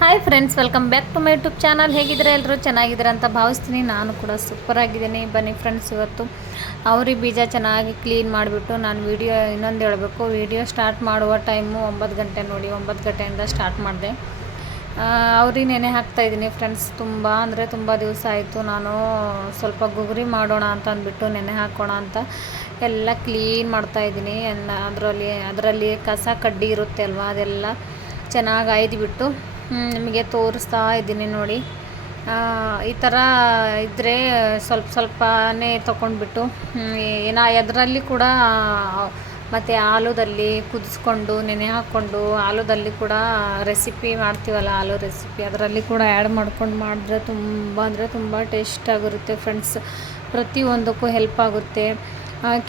Hi friends welcome back to my YouTube channel ಹೇಗಿದ್ರೆ ಎಲ್ಲರೂ? ಚೆನ್ನಾಗಿದ್ದೀರಾ ಅಂತ ಭಾವಿಸ್ತೀನಿ. ನಾನು ಕೂಡ ಸೂಪರ್ ಆಗಿದ್ದೀನಿ. ಬನ್ನಿ ಫ್ರೆಂಡ್ಸ್ ಇವತ್ತು ಅವ್ರಿಗೆ ಬೀಜ ಚೆನ್ನಾಗಿ ಕ್ಲೀನ್ ಮಾಡಿಬಿಟ್ಟು ನಾನು ವೀಡಿಯೋ ಇನ್ನೊಂದು ಹೇಳಬೇಕು. ವಿಡಿಯೋ ಸ್ಟಾರ್ಟ್ ಮಾಡುವ ಟೈಮು ಒಂಬತ್ತು ಗಂಟೆ ನೋಡಿ. ಒಂಬತ್ತು ಗಂಟೆಯಿಂದ ಸ್ಟಾರ್ಟ್ ಮಾಡಿದೆ. ಅವ್ರಿಗೆ ನೆನೆ ಹಾಕ್ತಾಯಿದ್ದೀನಿ ಫ್ರೆಂಡ್ಸ್ ತುಂಬ ಅಂದರೆ ತುಂಬ ದಿವಸ ಆಯಿತು. ನಾನು ಸ್ವಲ್ಪ ಗುಗುರಿ ಮಾಡೋಣ ಅಂತ ಅಂದ್ಬಿಟ್ಟು ನೆನೆ ಹಾಕೋಣ ಅಂತ ಎಲ್ಲ ಕ್ಲೀನ್ ಮಾಡ್ತಾಯಿದ್ದೀನಿ ಎಲ್ಲ ಅದರಲ್ಲಿ ಅದರಲ್ಲಿ ಕಸ ಕಡ್ಡಿ ಇರುತ್ತೆ ಅಲ್ವಾ? ಅದೆಲ್ಲ ಚೆನ್ನಾಗಿ ಆಯ್ದುಬಿಟ್ಟು ನಿಮಗೆ ತೋರಿಸ್ತಾ ಇದ್ದೀನಿ ನೋಡಿ. ಈ ಥರ ಇದ್ದರೆ ಸ್ವಲ್ಪ ಸ್ವಲ್ಪನೇ ತೊಗೊಂಡ್ಬಿಟ್ಟು ಏನ ಅದರಲ್ಲಿ ಕೂಡ ಮತ್ತು ಆಲೂದಲ್ಲಿ ಕುದಿಸ್ಕೊಂಡು, ನೆನೆ ಹಾಕ್ಕೊಂಡು, ಆಲೂದಲ್ಲಿ ಕೂಡ ರೆಸಿಪಿ ಮಾಡ್ತೀವಲ್ಲ, ಆಲೂ ರೆಸಿಪಿ, ಅದರಲ್ಲಿ ಕೂಡ ಆ್ಯಡ್ ಮಾಡ್ಕೊಂಡು ಮಾಡಿದ್ರೆ ತುಂಬ, ಅಂದರೆ ತುಂಬ ಟೇಸ್ಟ್ ಆಗಿರುತ್ತೆ ಫ್ರೆಂಡ್ಸ್. ಪ್ರತಿಯೊಂದಕ್ಕೂ ಹೆಲ್ಪ್ ಆಗುತ್ತೆ.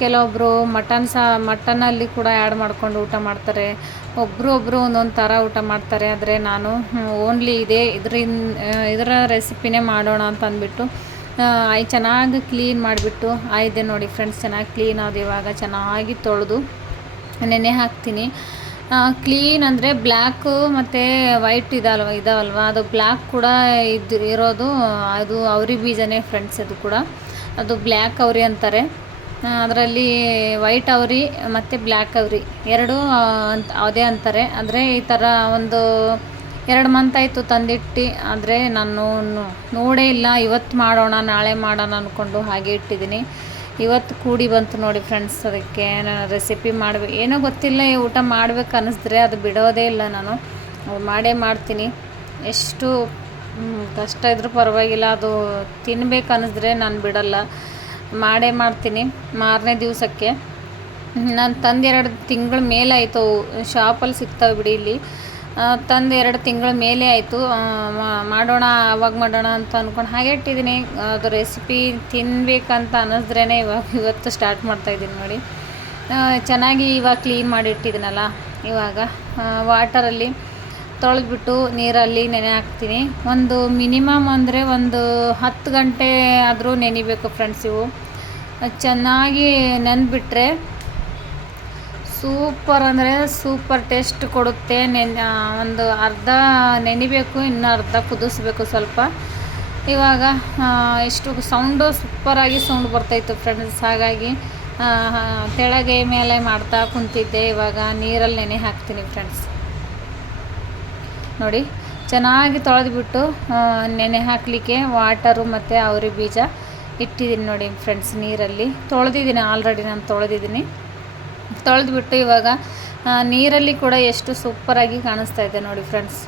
ಕೆಲವೊಬ್ಬರು ಮಟನ್ ಸಹ ಮಟನಲ್ಲಿ ಕೂಡ ಆ್ಯಡ್ ಮಾಡ್ಕೊಂಡು ಊಟ ಮಾಡ್ತಾರೆ. ಒಬ್ಬರು ಒಬ್ಬರು ಒಂದೊಂದು ಥರ ಊಟ ಮಾಡ್ತಾರೆ. ಆದರೆ ನಾನು ಓನ್ಲಿ ಇದೇ ಇದರಿಂದ ಇದರ ರೆಸಿಪಿನೇ ಮಾಡೋಣ ಅಂತ ಅಂದ್ಬಿಟ್ಟು ಆಯ್ ಚೆನ್ನಾಗಿ ಕ್ಲೀನ್ ಮಾಡಿಬಿಟ್ಟು ಆಯ್ದೆ ನೋಡಿ ಫ್ರೆಂಡ್ಸ್ ಚೆನ್ನಾಗಿ ಕ್ಲೀನ್ ಆದ ಇವಾಗ ಚೆನ್ನಾಗಿ ತೊಳೆದು ನೆನೆ ಹಾಕ್ತೀನಿ. ಕ್ಲೀನ್ ಅಂದರೆ ಬ್ಲ್ಯಾಕು ಮತ್ತು ವೈಟ್ ಇದಲ್ವ ಇದಾವಲ್ವ ಅದು ಬ್ಲ್ಯಾಕ್ ಕೂಡ ಇದು, ಇರೋದು, ಅದು ಅವರಿ ಬೀಜನೇ ಫ್ರೆಂಡ್ಸ್ ಅದು ಕೂಡ. ಅದು ಬ್ಲ್ಯಾಕ್ ಅವರಿ ಅಂತಾರೆ. ಅದರಲ್ಲಿ ವೈಟ್ ಅವರಿ ಮತ್ತು ಬ್ಲ್ಯಾಕ್ ಅವರಿ. ಎರಡು ಅಂತ ಅದೇ ಅಂತಾರೆ. ಆದರೆ ಈ ಥರ ಒಂದು ಎರಡು ಮಂತ್ ಆಯಿತು ತಂದಿಟ್ಟು, ಆದರೆ ನಾನು ನೋಡೇ ಇಲ್ಲ. ಇವತ್ತು ಮಾಡೋಣ, ನಾಳೆ ಮಾಡೋಣ ಅಂದ್ಕೊಂಡು ಹಾಗೆ ಇಟ್ಟಿದ್ದೀನಿ. ಇವತ್ತು ಕೂಡಿ ಬಂತು ನೋಡಿ ಫ್ರೆಂಡ್ಸ್ ಅದಕ್ಕೆ. ನಾನು ರೆಸಿಪಿ ಮಾಡಬೇಕು ಏನೋ ಗೊತ್ತಿಲ್ಲ, ಈ ಊಟ ಮಾಡ್ಬೇಕು ಅನ್ನಿಸಿದ್ರೆ ಅದು ಬಿಡೋದೇ ಇಲ್ಲ ನಾನು. ಮಾಡೇ ಮಾಡ್ತೀನಿ. ಎಷ್ಟು ಕಷ್ಟ ಇದ್ದರೂ ಪರವಾಗಿಲ್ಲ. ಅದು ತಿನ್ಬೇಕು ಅನ್ನಿಸಿದ್ರೆ ನಾನು ಬಿಡಲ್ಲ. ಮಾಡೇ ಮಾಡ್ತೀನಿ, ಮಾರನೇ ದಿವಸಕ್ಕೆ. ನಾನು ತಂದು ಎರಡು ತಿಂಗಳ ಮೇಲೆ ಆಯಿತು, ಶಾಪಲ್ಲಿ ಸಿಗ್ತಾವೆ ಬಿಡಿ ಇಲ್ಲಿ. ತಂದು ಎರಡು ತಿಂಗಳ ಮೇಲೆ ಆಯಿತು ಮಾಡೋಣ ಅವಾಗ ಮಾಡೋಣ ಅಂತ ಅಂದ್ಕೊಂಡು ಹಾಗೆ ಇಟ್ಟಿದ್ದೀನಿ. ಅದು ರೆಸಿಪಿ ತಿನ್ನಬೇಕಂತ ಅನ್ನಿಸ್ದ್ರೇ ಇವಾಗ ಇವತ್ತು ಸ್ಟಾರ್ಟ್ ಮಾಡ್ತಾಯಿದ್ದೀನಿ ನೋಡಿ. ಚೆನ್ನಾಗಿ ಇವಾಗ ಕ್ಲೀನ್ ಮಾಡಿಟ್ಟಿದ್ದೀನಲ್ಲ ಇವಾಗ ವಾಟರಲ್ಲಿ ತೊಳೆದ್ಬಿಟ್ಟು ನೀರಲ್ಲಿ ನೆನೆ ಹಾಕ್ತೀನಿ. ಒಂದು ಮಿನಿಮಮ್ ಅಂದರೆ ಒಂದು ಹತ್ತು ಗಂಟೆ ಆದರೂ ನೆನಿಬೇಕು ಫ್ರೆಂಡ್ಸ್ ಇವು. ಚೆನ್ನಾಗಿ ನೆನ್ಬಿಟ್ರೆ ಸೂಪರ್ ಅಂದರೆ ಸೂಪರ್ ಟೇಸ್ಟ್ ಕೊಡುತ್ತೆ. ನೆನ್ ಒಂದು ಅರ್ಧ ನೆನಿಬೇಕು, ಇನ್ನು ಅರ್ಧ ಕುದಿಸ್ಬೇಕು ಸ್ವಲ್ಪ. ಇವಾಗ ಎಷ್ಟು ಇಷ್ಟು ಸೌಂಡು ಸೂಪರಾಗಿ ಸೌಂಡ್ ಬರ್ತಾಯಿತ್ತು ಫ್ರೆಂಡ್ಸ್ ಹಾಗಾಗಿ ತೆಳಗೆ ಮೇಲೆ ಮಾಡ್ತಾ ಕುಂತಿದ್ದೆ. ಇವಾಗ ನೀರಲ್ಲಿ ನೆನೆ ಹಾಕ್ತೀನಿ ಫ್ರೆಂಡ್ಸ್ ನೋಡಿ, ಚೆನ್ನಾಗಿ ತೊಳೆದ್ಬಿಟ್ಟು ನೆನೆ ಹಾಕಲಿಕ್ಕೆ ವಾಟರು ಮತ್ತು ಅವರಿ ಬೀಜ. ಇಟ್ಟಿದ್ದೀನಿ ನೋಡಿ ಫ್ರೆಂಡ್ಸ್ ನೀರಲ್ಲಿ. ತೊಳೆದಿದ್ದೀನಿ ಆಲ್ರೆಡಿ ನಾನು ತೊಳೆದಿದ್ದೀನಿ. ತೊಳೆದ್ಬಿಟ್ಟು ಇವಾಗ ನೀರಲ್ಲಿ ಕೂಡ ಎಷ್ಟು ಸೂಪರಾಗಿ ಕಾಣಿಸ್ತಾ ಇದೆ ನೋಡಿ ಫ್ರೆಂಡ್ಸ್.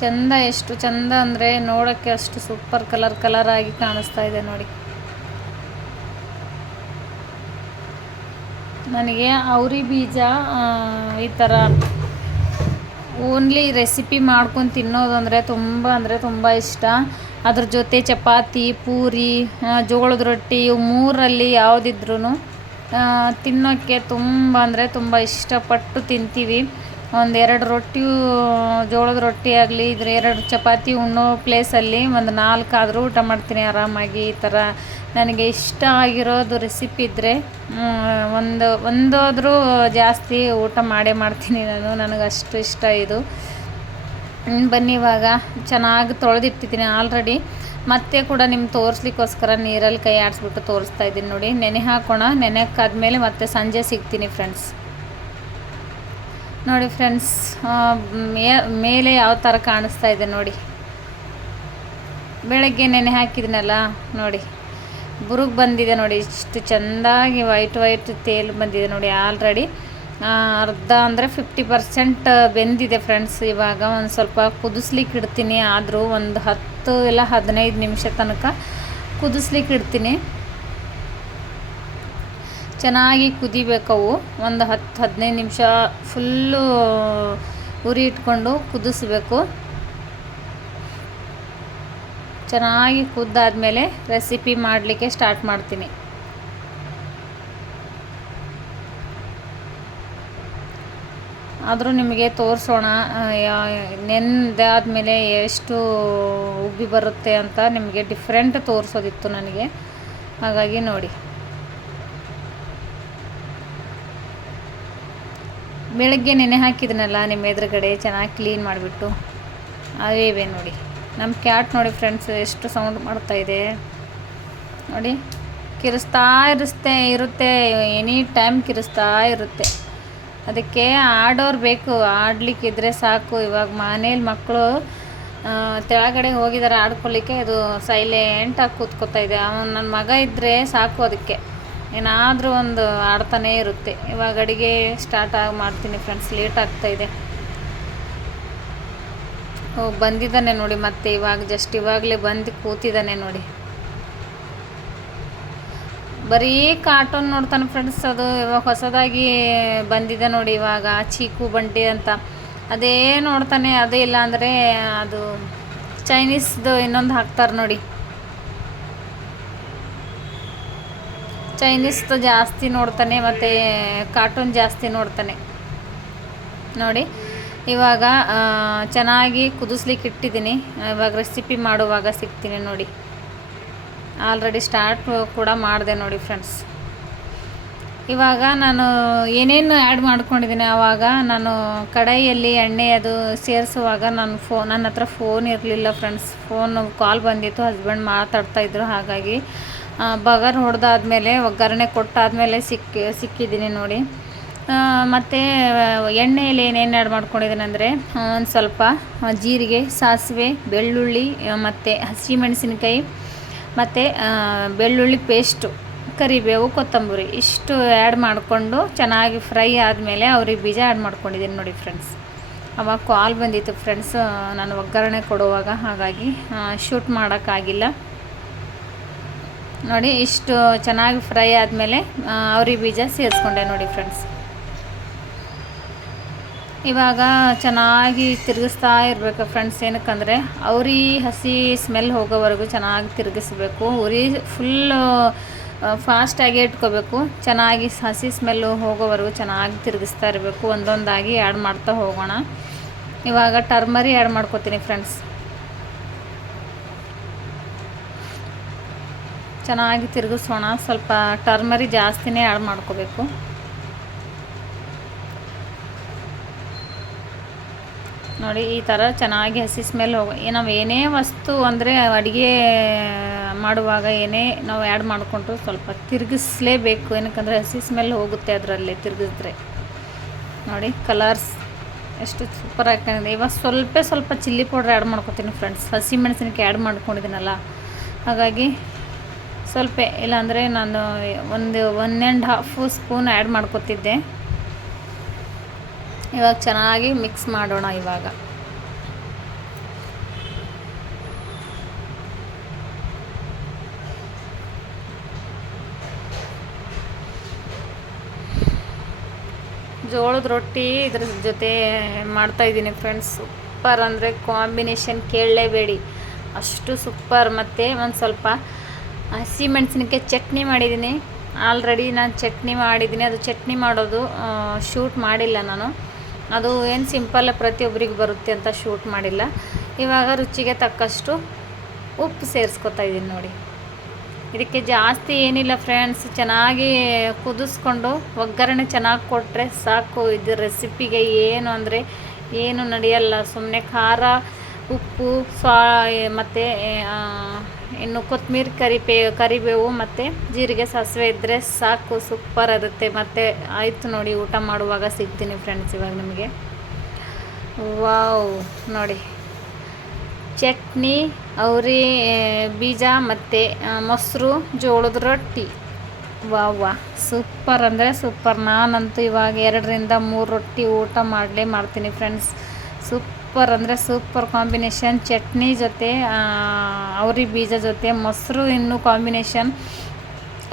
ಚಂದ ಎಷ್ಟು ಚಂದ ಅಂದರೆ ನೋಡೋಕ್ಕೆ ಅಷ್ಟು ಸೂಪರ್ ಕಲರ್ ಕಲರ್ ಆಗಿ ಕಾಣಿಸ್ತಾ ಇದೆ ನೋಡಿ. ನನಗೆ ಅವರಿ ಬೀಜ ಈ ಥರ ಓನ್ಲಿ ರೆಸಿಪಿ ಮಾಡ್ಕೊಂಡು ತಿನ್ನೋದು ಅಂದರೆ ತುಂಬ ಅಂದರೆ ತುಂಬ ಇಷ್ಟ. ಅದ್ರ ಜೊತೆ ಚಪಾತಿ, ಪೂರಿ ಜೋಳದ ರೊಟ್ಟಿ ಇವು ಮೂರಲ್ಲಿ ಯಾವುದಿದ್ರೂ ತಿನ್ನೋಕ್ಕೆ ತುಂಬ ಅಂದರೆ ತುಂಬ ಇಷ್ಟಪಟ್ಟು ತಿಂತೀವಿ. ಒಂದೆರಡು ರೊಟ್ಟಿ ಜೋಳದ ರೊಟ್ಟಿ ಆಗಲಿ, ಇದ್ರ ಎರಡು ಚಪಾತಿ ಉಣ್ಣೋ ಪ್ಲೇಸಲ್ಲಿ ಒಂದು ನಾಲ್ಕಾದರೂ ಊಟ ಮಾಡ್ತೀನಿ ಆರಾಮಾಗಿ ಈ ಥರ. ನನಗೆ ಇಷ್ಟ ಆಗಿರೋದು ರೆಸಿಪಿ ಇದ್ದರೆ ಒಂದು, ಒಂದಾದರೂ ಜಾಸ್ತಿ ಊಟ ಮಾಡೇ ಮಾಡ್ತೀನಿ ನಾನು. ನನಗೆ ಅಷ್ಟು ಇಷ್ಟ ಇದು. ಬನ್ನಿ ಇವಾಗ. ಚೆನ್ನಾಗಿ ತೊಳೆದಿಟ್ಟಿದ್ದೀನಿ ಆಲ್ರೆಡಿ ಮತ್ತೆ ಕೂಡ ನಿಮ್ಮ ತೋರಿಸ್ಲಿಕ್ಕೋಸ್ಕರ ನೀರಲ್ಲಿ ಕೈ ಆಡಿಸ್ಬಿಟ್ಟು ತೋರಿಸ್ತಾ ಇದ್ದೀನಿ ನೋಡಿ. ನೆನೆ ಹಾಕೋಣ. ನೆನೆಕ್ಕಾದ್ಮೇಲೆ ಮತ್ತೆ ಸಂಜೆ ಸಿಗ್ತೀನಿ ಫ್ರೆಂಡ್ಸ್ ನೋಡಿ ಫ್ರೆಂಡ್ಸ್ ಮೇಲೆ ಯಾವ ಥರ ಕಾಣಿಸ್ತಾ ಇದೆ ನೋಡಿ. ಬೆಳಗ್ಗೆ ನೆನೆ ಹಾಕಿದ್ನಲ್ಲ ನೋಡಿ. ಬುರುಗ್ ಬಂದಿದೆ ನೋಡಿ. ಇಷ್ಟು ಚೆಂದಾಗಿ ವೈಟ್ ವೈಟ್ ತೇಲು ಬಂದಿದೆ ನೋಡಿ ಆಲ್ರೆಡಿ ಅರ್ಧ ಅಂದರೆ ಫಿಫ್ಟಿ ಪರ್ಸೆಂಟ್ ಬೆಂದಿದೆ ಫ್ರೆಂಡ್ಸ್ ಇವಾಗ ಒಂದು ಸ್ವಲ್ಪ ಕುದಿಸ್ಲಿಕ್ಕೆ ಇಡ್ತೀನಿ. ಆದರೂ ಒಂದು ಹತ್ತು ಇಲ್ಲ ಹದಿನೈದು ನಿಮಿಷ ತನಕ ಕುದಿಸ್ಲಿಕ್ಕೆ ಇಡ್ತೀನಿ. ಚೆನ್ನಾಗಿ ಕುದಿಬೇಕವು ಒಂದು ಹತ್ತು ಹದಿನೈದು ನಿಮಿಷ ಫುಲ್ಲು ಉರಿ ಇಟ್ಕೊಂಡು ಕುದಿಸ್ಬೇಕು. ಚೆನ್ನಾಗಿ ಕುದ್ದಾದಮೇಲೆ ರೆಸಿಪಿ ಮಾಡಲಿಕ್ಕೆ ಸ್ಟಾರ್ಟ್ ಮಾಡ್ತೀನಿ. ಆದರೂ ನಿಮಗೆ ತೋರಿಸೋಣ ನೆನೆದಾದ್ಮೇಲೆ ಎಷ್ಟು ಉಬ್ಬಿ ಬರುತ್ತೆ ಅಂತ ನಿಮಗೆ ಡಿಫ್ರೆಂಟ್ ತೋರಿಸೋದಿತ್ತು ನನಗೆ. ಹಾಗಾಗಿ ನೋಡಿ. ಬೆಳಗ್ಗೆ ನೆನೆ ಹಾಕಿದ್ನಲ್ಲ ನಿಮ್ಮ ಎದುರುಗಡೆ, ಚೆನ್ನಾಗಿ ಕ್ಲೀನ್ ಮಾಡಿಬಿಟ್ಟು. ಅದೇ ಇವೆ ನೋಡಿ. ನಮ್ಮ ಕ್ಯಾಟ್ ನೋಡಿ ಫ್ರೆಂಡ್ಸ್ ಎಷ್ಟು ಸೌಂಡ್ ಮಾಡ್ತಾ ಇದೆ. ನೋಡಿ, ಕಿರಿಸ್ತಾ ಇರಿಸ್ತೆ ಇರುತ್ತೆ ಎನಿ ಟೈಮ್ ಕಿರಿಸ್ತಾ ಇರುತ್ತೆ. ಅದಕ್ಕೆ ಆಡೋರು ಬೇಕು, ಆಡಲಿಕ್ಕಿದ್ರೆ ಸಾಕು. ಇವಾಗ ಮನೇಲಿ ಮಕ್ಕಳು ತೆಳಗಡೆ ಹೋಗಿದ್ದಾರೆ ಆಡ್ಕೊಳ್ಳಿಕ್ಕೆ, ಅದು ಸೈಲೆಂಟಾಗಿ ಕೂತ್ಕೋತಾ ಇದೆ. ಅವನು ನನ್ನ ಮಗ ಇದ್ದರೆ ಸಾಕು ಅದಕ್ಕೆ. ಏನಾದರೂ ಒಂದು ಆಡ್ತಾನೇ ಇರುತ್ತೆ. ಇವಾಗ ಅಡುಗೆ ಸ್ಟಾರ್ಟ್ ಆಗಿ ಮಾಡ್ತೀನಿ ಫ್ರೆಂಡ್ಸ್ ಲೇಟ್ ಆಗ್ತಾ ಇದೆ. ಓ, ಬಂದಿದ್ದಾನೆ ನೋಡಿ ಮತ್ತೆ, ಇವಾಗ ಜಸ್ಟ್ ಇವಾಗಲೇ ಬಂದು ಕೂತಿದ್ದಾನೆ ನೋಡಿ. ಬರೀ ಕಾರ್ಟೂನ್ ನೋಡ್ತಾನೆ ಫ್ರೆಂಡ್ಸ್ ಅದು ಇವಾಗ ಹೊಸದಾಗಿ ಬಂದಿದೆ ನೋಡಿ ಇವಾಗ, ಚೀಕು ಬಂಟಿ ಅಂತ. ಅದೇ ನೋಡ್ತಾನೆ, ಅದೇ ಇಲ್ಲ ಅಂದರೆ ಅದು ಚೈನೀಸ್ದು ಇನ್ನೊಂದು ಹಾಕ್ತಾರೆ ನೋಡಿ. ಚೈನೀಸ್ದು ಜಾಸ್ತಿ ನೋಡ್ತಾನೆ, ಮತ್ತು ಕಾರ್ಟೂನ್ ಜಾಸ್ತಿ ನೋಡ್ತಾನೆ. ನೋಡಿ, ಇವಾಗ ಚೆನ್ನಾಗಿ ಕುದಿಸ್ಲಿಕ್ಕೆ ಇಟ್ಟಿದ್ದೀನಿ. ಇವಾಗ ರೆಸಿಪಿ ಮಾಡುವಾಗ ಸಿಗ್ತೀನಿ ನೋಡಿ. ಆಲ್ರೆಡಿ ಸ್ಟಾರ್ಟ್ ಕೂಡ ಮಾಡಿದೆ ನೋಡಿ ಫ್ರೆಂಡ್ಸ್ ಇವಾಗ ನಾನು ಏನೇನು ಆ್ಯಡ್ ಮಾಡ್ಕೊಂಡಿದ್ದೀನಿ ಆವಾಗ ನಾನು ಕಡಾಯಿಯಲ್ಲಿ ಎಣ್ಣೆ ಅದು ಸೇರಿಸುವಾಗ ನಾನು ಫೋ, ನನ್ನ ಹತ್ರ ಫೋನ್ ಇರಲಿಲ್ಲ ಫ್ರೆಂಡ್ಸ್ ಫೋನ್ ಕಾಲ್ ಬಂದಿತ್ತು ಹಸ್ಬೆಂಡ್ ಮಾತಾಡ್ತಾಯಿದ್ರು ಹಾಗಾಗಿ ಬಗರ್ ಹೊಡೆದಾದ್ಮೇಲೆ, ಒಗ್ಗರಣೆ ಕೊಟ್ಟಾದಮೇಲೆ ಸಿಕ್ಕಿ ಸಿಕ್ಕಿದ್ದೀನಿ ನೋಡಿ. ಮತ್ತು, ಎಣ್ಣೆಯಲ್ಲಿ ಏನೇನು ಆ್ಯಡ್ ಮಾಡ್ಕೊಂಡಿದ್ದೀನಿ ಅಂದರೆ ಒಂದು ಸ್ವಲ್ಪ ಜೀರಿಗೆ, ಸಾಸಿವೆ, ಬೆಳ್ಳುಳ್ಳಿ ಮತ್ತು ಹಸಿಮೆಣಸಿನ್ಕಾಯಿ ಮತ್ತು ಬೆಳ್ಳುಳ್ಳಿ ಪೇಸ್ಟು ಕರಿಬೇವು, ಕೊತ್ತಂಬರಿ ಇಷ್ಟು ಆ್ಯಡ್ ಮಾಡಿಕೊಂಡು ಚೆನ್ನಾಗಿ ಫ್ರೈ ಆದಮೇಲೆ ಅವ್ರಿಗೆ ಬೀಜ ಆ್ಯಡ್ ಮಾಡ್ಕೊಂಡಿದ್ದೀನಿ ನೋಡಿ ಫ್ರೆಂಡ್ಸ್ ಅವಾಗ ಕಾಲ್ ಬಂದಿತ್ತು ಫ್ರೆಂಡ್ಸ್ ನಾನು ಒಗ್ಗರಣೆ ಕೊಡುವಾಗ, ಹಾಗಾಗಿ ಶೂಟ್ ಮಾಡೋಕ್ಕಾಗಿಲ್ಲ ನೋಡಿ, ಇಷ್ಟು ಚೆನ್ನಾಗಿ ಫ್ರೈ ಆದಮೇಲೆ ಅವ್ರಿಗೆ ಬೀಜ ಸೇರಿಸ್ಕೊಂಡೆ ನೋಡಿ ಫ್ರೆಂಡ್ಸ್ ಇವಾಗ ಚೆನ್ನಾಗಿ ತಿರುಗಿಸ್ತಾ ಇರಬೇಕು ಫ್ರೆಂಡ್ಸ್ ಏನಕ್ಕಂದರೆ ಅವ್ರಿ ಹಸಿ ಸ್ಮೆಲ್ ಹೋಗೋವರೆಗೂ ಚೆನ್ನಾಗಿ ತಿರುಗಿಸ್ಬೇಕು. ಉರಿ ಫುಲ್ಲು ಫಾಸ್ಟಾಗಿ ಇಟ್ಕೋಬೇಕು. ಚೆನ್ನಾಗಿ ಹಸಿ ಸ್ಮೆಲ್ಲು ಹೋಗೋವರೆಗೂ ಚೆನ್ನಾಗಿ ತಿರುಗಿಸ್ತಾ ಇರಬೇಕು. ಒಂದೊಂದಾಗಿ ಆ್ಯಡ್ ಮಾಡ್ತಾ ಹೋಗೋಣ. ಇವಾಗ ಟರ್ಮರಿ ಆ್ಯಡ್ ಮಾಡ್ಕೋತೀನಿ ಫ್ರೆಂಡ್ಸ್ ಚೆನ್ನಾಗಿ ತಿರುಗಿಸೋಣ. ಸ್ವಲ್ಪ ಟರ್ಮರಿ ಜಾಸ್ತಿನೇ ಆ್ಯಡ್ ಮಾಡ್ಕೋಬೇಕು. ನೋಡಿ, ಈ ಥರ ಚೆನ್ನಾಗಿ ಹಸಿ ಸ್ಮೆಲ್ ಹೋಗ ನಾವು ಏನೇ ವಸ್ತು ಅಂದರೆ ಅಡುಗೆ ಮಾಡುವಾಗ ಏನೇ ನಾವು ಆ್ಯಡ್ ಮಾಡಿಕೊಂಡು ಸ್ವಲ್ಪ ತಿರುಗಿಸ್ಲೇಬೇಕು. ಏನಕ್ಕಂದರೆ ಹಸಿ ಸ್ಮೆಲ್ ಹೋಗುತ್ತೆ ಅದರಲ್ಲಿ ತಿರುಗಿಸಿದ್ರೆ. ನೋಡಿ ಕಲರ್ಸ್ ಎಷ್ಟು ಸೂಪರ್ ಆಗ್ತಾಯಿದೆ. ಇವಾಗ ಸ್ವಲ್ಪ ಸ್ವಲ್ಪ ಚಿಲ್ಲಿ ಪೌಡ್ರ್ ಆ್ಯಡ್ ಮಾಡ್ಕೊತೀನಿ ಫ್ರೆಂಡ್ಸ್ ಹಸಿ ಮೆಣಸಿನಕಾಯಿ ಆ್ಯಡ್ ಮಾಡ್ಕೊಂಡಿದ್ದೀನಲ್ಲ, ಹಾಗಾಗಿ ಸ್ವಲ್ಪ ಇಲ್ಲಾಂದರೆ ನಾನು ಒಂದು one and half spoon add ಮಾಡ್ಕೊತಿದ್ದೆ. ಇವಾಗ ಚೆನ್ನಾಗಿ ಮಿಕ್ಸ್ ಮಾಡೋಣ ಇವಾಗ. ಜೋಳದ ರೊಟ್ಟಿ ಇದ್ರ ಜೊತೆ ಮಾಡ್ತಾಯಿದ್ದೀನಿ ಫ್ರೆಂಡ್ಸ್ ಸೂಪರ್ ಅಂದರೆ ಕಾಂಬಿನೇಷನ್ ಕೇಳಲೇಬೇಡಿ. ಅಷ್ಟು ಸೂಪರ್ ಮತ್ತು ಒಂದು ಸ್ವಲ್ಪ ಹಸಿ ಮೆಣಸಿನಕಾಯಿ ಚಟ್ನಿ ಮಾಡಿದ್ದೀನಿ. ಆಲ್ರೆಡಿ ನಾನು ಚಟ್ನಿ ಮಾಡಿದ್ದೀನಿ. ಅದು ಚಟ್ನಿ ಮಾಡೋದು ಶೂಟ್ ಮಾಡಿಲ್ಲ ನಾನು. ಅದು ಏನು ಸಿಂಪಲ್ ಪ್ರತಿಯೊಬ್ಬರಿಗೆ ಬರುತ್ತೆ ಅಂತ ಶೂಟ್ ಮಾಡಿಲ್ಲ. ಇವಾಗ ರುಚಿಗೆ ತಕ್ಕಷ್ಟು ಉಪ್ಪು ಸೇರಿಸ್ಕೊತಾ ಇದ್ದೀನಿ ನೋಡಿ. ಇದಕ್ಕೆ ಜಾಸ್ತಿ ಏನಿಲ್ಲ ಫ್ರೆಂಡ್ಸ್ ಚೆನ್ನಾಗಿ ಕುದಿಸ್ಕೊಂಡು ಒಗ್ಗರಣೆ ಚೆನ್ನಾಗಿ ಕೊಟ್ಟರೆ ಸಾಕು. ಇದು ರೆಸಿಪಿಗೆ ಏನು ಅಂದರೆ ಏನು ನಡೆಯಲ್ಲ. ಸುಮ್ಮನೆ ಖಾರ, ಉಪ್ಪು, ಸ್ವಾ ಮತ್ತು ಇನ್ನು ಕೊತ್ತಂಬರಿ ಕರಿಪೇ ಕರಿಬೇವು ಮತ್ತು ಜೀರಿಗೆ ಸಾಸಿವೆ ಇದ್ದರೆ ಸಾಕು ಸೂಪರ್ ಇರುತ್ತೆ. ಮತ್ತು ಆಯಿತು ನೋಡಿ, ಊಟ ಮಾಡುವಾಗ ಸಿಗ್ತೀನಿ ಫ್ರೆಂಡ್ಸ್ ಇವಾಗ ನಿಮಗೆ. ವಾವ್ ನೋಡಿ. ಚಟ್ನಿ, ಅವರಿ ಬೀಜ ಮತ್ತು ಮೊಸರು, ಜೋಳದ ರೊಟ್ಟಿ. ವಾವ್ ವಾ ಸೂಪರ್ ಅಂದರೆ ಸೂಪರ್ ನಾನಂತೂ ಇವಾಗ ಎರಡರಿಂದ ಮೂರು ರೊಟ್ಟಿ ಊಟ ಮಾಡಲೇ ಮಾಡ್ತೀನಿ ಫ್ರೆಂಡ್ಸ್ ಸೂಪರ್ ಅಂದರೆ ಸೂಪರ್ ಕಾಂಬಿನೇಷನ್. ಚಟ್ನಿ ಜೊತೆ ಅವರಿ ಬೀಜ ಜೊತೆ, ಮೊಸರು ಇನ್ನು ಕಾಂಬಿನೇಷನ್.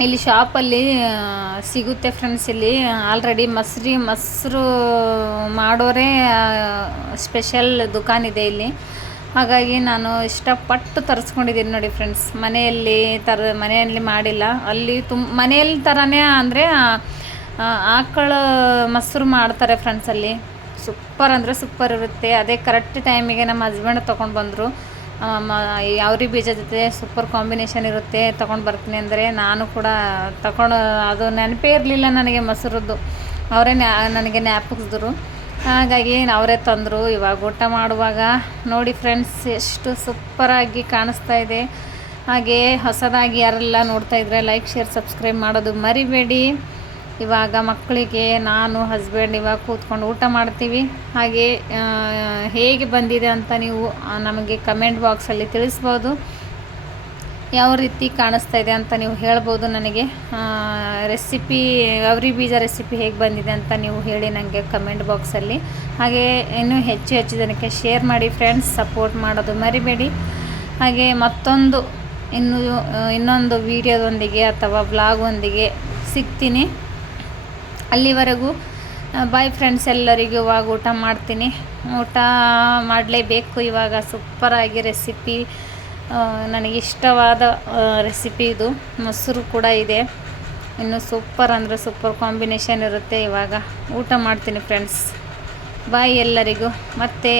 ಇಲ್ಲಿ ಶಾಪಲ್ಲಿ ಸಿಗುತ್ತೆ ಫ್ರೆಂಡ್ಸ್ ಇಲ್ಲಿ. ಆಲ್ರೆಡಿ ಮೊಸರಿ, ಮೊಸರು ಮಾಡೋರೇ ಸ್ಪೆಷಲ್ ದುಕಾನಿದೆ ಇಲ್ಲಿ. ಹಾಗಾಗಿ ನಾನು ಇಷ್ಟಪಟ್ಟು ತರಿಸ್ಕೊಂಡಿದ್ದೀನಿ ನೋಡಿ ಫ್ರೆಂಡ್ಸ್ ಮನೆಯಲ್ಲಿ ತರ, ಮನೆಯಲ್ಲಿ ಮಾಡಿಲ್ಲ. ಅಲ್ಲಿ ತುಂಬ ಮನೆಯಲ್ಲಿ ಥರನೇ ಅಂದರೆ ಆಕಳು ಮೊಸರು ಮಾಡ್ತಾರೆ ಫ್ರೆಂಡ್ಸ್ ಅಲ್ಲಿ. ಸೂಪರ್ ಅಂದರೆ ಸೂಪರ್ ಇರುತ್ತೆ. ಅದೇ ಕರೆಕ್ಟ್ ಟೈಮಿಗೆ ನಮ್ಮ ಹಸ್ಬೆಂಡ್ ತೊಗೊಂಡು ಬಂದರು. ಯಾವ್ರಿ ಬೀಜ ಜೊತೆ ಸೂಪರ್ ಕಾಂಬಿನೇಷನ್ ಇರುತ್ತೆ. ತೊಗೊಂಡು ಬರ್ತೀನಿ ಅಂದರೆ ನಾನು ಕೂಡ ತಗೊಂಡು, ಅದು ನೆನಪೇ ಇರಲಿಲ್ಲ ನನಗೆ ಮೊಸರದ್ದು. ಅವರೇ ನನಗೆ ನ್ಯಾಪಿಸಿದ್ರು ಹಾಗಾಗಿ ಅವರೇ ತಂದರು. ಇವಾಗ ಊಟ ಮಾಡುವಾಗ ನೋಡಿ ಫ್ರೆಂಡ್ಸ್ ಎಷ್ಟು ಸೂಪರಾಗಿ ಕಾಣಿಸ್ತಾ ಇದೆ. ಹಾಗೆ ಹೊಸದಾಗಿ ಯಾರೆಲ್ಲ ನೋಡ್ತಾ ಇದ್ದರೆ ಲೈಕ್ ಶೇರ್ ಸಬ್ಸ್ಕ್ರೈಬ್ ಮಾಡೋದು ಮರಿಬೇಡಿ. ಇವಾಗ ಮಕ್ಕಳಿಗೆ ನಾನು ಹಸ್ಬೆಂಡ್ ಇವಾಗ ಕೂತ್ಕೊಂಡು ಊಟ ಮಾಡ್ತೀವಿ. ಹಾಗೆ ಹೇಗೆ ಬಂದಿದೆ ಅಂತ ನೀವು ನಮಗೆ ಕಮೆಂಟ್ ಬಾಕ್ಸಲ್ಲಿ ತಿಳಿಸ್ಬೋದು. ಯಾವ ರೀತಿ ಕಾಣಿಸ್ತಾ ಇದೆ ಅಂತ ನೀವು ಹೇಳ್ಬೋದು ನನಗೆ. ರೆಸಿಪಿ ಅವರಿ ಬೀಜ ರೆಸಿಪಿ ಹೇಗೆ ಬಂದಿದೆ ಅಂತ ನೀವು ಹೇಳಿ ನನಗೆ ಕಮೆಂಟ್ ಬಾಕ್ಸಲ್ಲಿ ಹಾಗೆ, ಇನ್ನೂ ಹೆಚ್ಚು ಹೆಚ್ಚು ಜನಕ್ಕೆ ಶೇರ್ ಮಾಡಿ ಫ್ರೆಂಡ್ಸ್ ಸಪೋರ್ಟ್ ಮಾಡೋದು ಮರಿಬೇಡಿ. ಹಾಗೆ, ಮತ್ತೊಂದು, ಇನ್ನು ಇನ್ನೊಂದು ವಿಡಿಯೋದೊಂದಿಗೆ ಅಥವಾ ಬ್ಲಾಗೊಂದಿಗೆ ಸಿಗ್ತೀನಿ. ಅಲ್ಲಿವರೆಗೂ ಬಾಯ್ ಫ್ರೆಂಡ್ಸ್ ಎಲ್ಲರಿಗೂ ಇವಾಗ ಊಟ ಮಾಡ್ತೀನಿ. ಊಟ ಮಾಡಲೇಬೇಕು. ಇವಾಗ ಸೂಪರಾಗಿ ರೆಸಿಪಿ ನನಗಿಷ್ಟವಾದ ರೆಸಿಪಿ ಇದು. ಮೊಸರು ಕೂಡ ಇದೆ. ಇನ್ನು ಸೂಪರ್ ಅಂದರೆ ಸೂಪರ್ ಕಾಂಬಿನೇಷನ್ ಇರುತ್ತೆ ಇವಾಗ. ಊಟ ಮಾಡ್ತೀನಿ ಫ್ರೆಂಡ್ಸ್ ಬಾಯ್ ಎಲ್ಲರಿಗೂ. ಮತ್ತು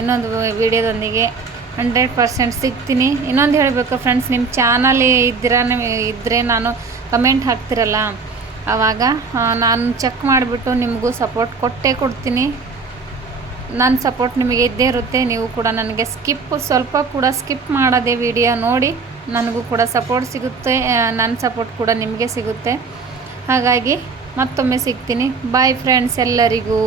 ಇನ್ನೊಂದು ವಿಡಿಯೋದೊಂದಿಗೆ ಹಂಡ್ರೆಡ್ ಪರ್ಸೆಂಟ್ ಸಿಗ್ತೀನಿ. ಇನ್ನೊಂದು ಹೇಳಬೇಕು ಫ್ರೆಂಡ್ಸ್ ನಿಮ್ಮ ಚಾನಲ್ ಇದ್ದೀರಾ ಇದ್ದರೆ ನಾನು ಕಮೆಂಟ್ ಹಾಕ್ತಿರಲ್ಲ. ಆವಾಗ ನಾನು ಚೆಕ್ ಮಾಡಿಬಿಟ್ಟು ನಿಮಗೂ ಸಪೋರ್ಟ್ ಕೊಟ್ಟೇ ಕೊಡ್ತೀನಿ. ನನ್ನ ಸಪೋರ್ಟ್ ನಿಮಗೆ ಇದ್ದೇ ಇರುತ್ತೆ, ನೀವು ಕೂಡ ನನಗೆ ಸ್ಕಿಪ್ ಸ್ವಲ್ಪ ಕೂಡ ಸ್ಕಿಪ್ ಮಾಡೋದೇ ವಿಡಿಯೋ ನೋಡಿ, ನನಗೂ ಕೂಡ ಸಪೋರ್ಟ್ ಸಿಗುತ್ತೆ ನನ್ನ ಸಪೋರ್ಟ್ ಕೂಡ ನಿಮಗೆ ಸಿಗುತ್ತೆ. ಹಾಗಾಗಿ ಮತ್ತೊಮ್ಮೆ ಸಿಗ್ತೀನಿ. ಬಾಯ್ ಫ್ರೆಂಡ್ಸ್ ಎಲ್ಲರಿಗೂ.